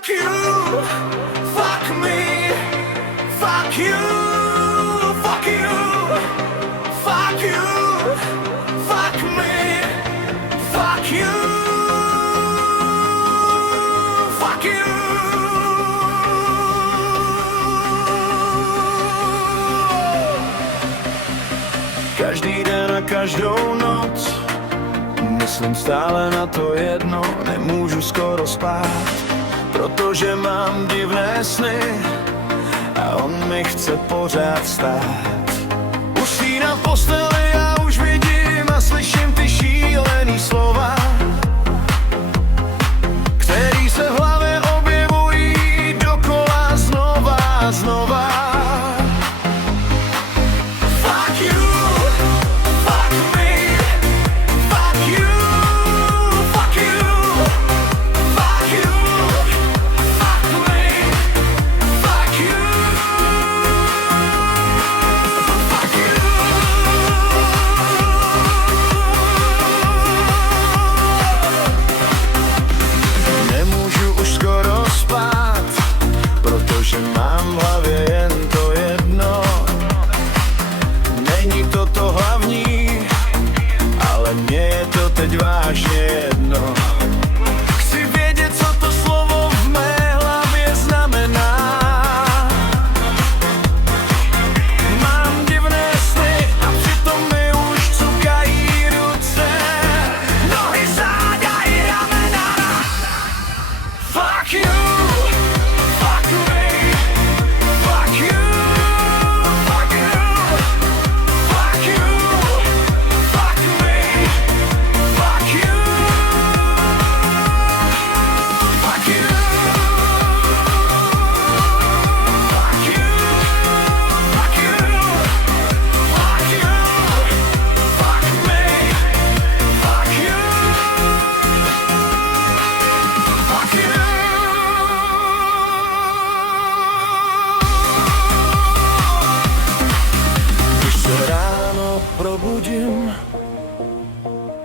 Fuck you, fuck me, fuck you, fuck you, fuck you, fuck me, fuck you, fuck you. Každý den a každou noc myslím stále na to jedno, nemůžu skoro spát, protože mám divné sny a on mi chce pořád stát. Usínám v posteli a už vidím a slyším ty šílený slova, který se v hlavě objevují dokola znova a znova. Mám v hlavě jen to jedno, není to to hlavní, ale mně je to teď vážně jedno. Chci vědět, co to slovo v mé hlavě znamená. Mám divné sny a přitom mi už cukají ruce, nohy, záda i ramena. Fuck you. Probudím,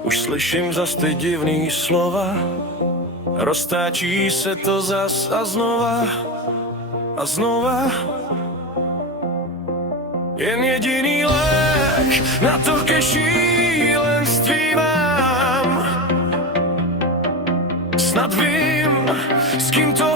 už slyším zas ty divný slova, roztáčí se to zas a znova a znova. Jen jediný lék na to ke šílenství mám, snad vím, s kým to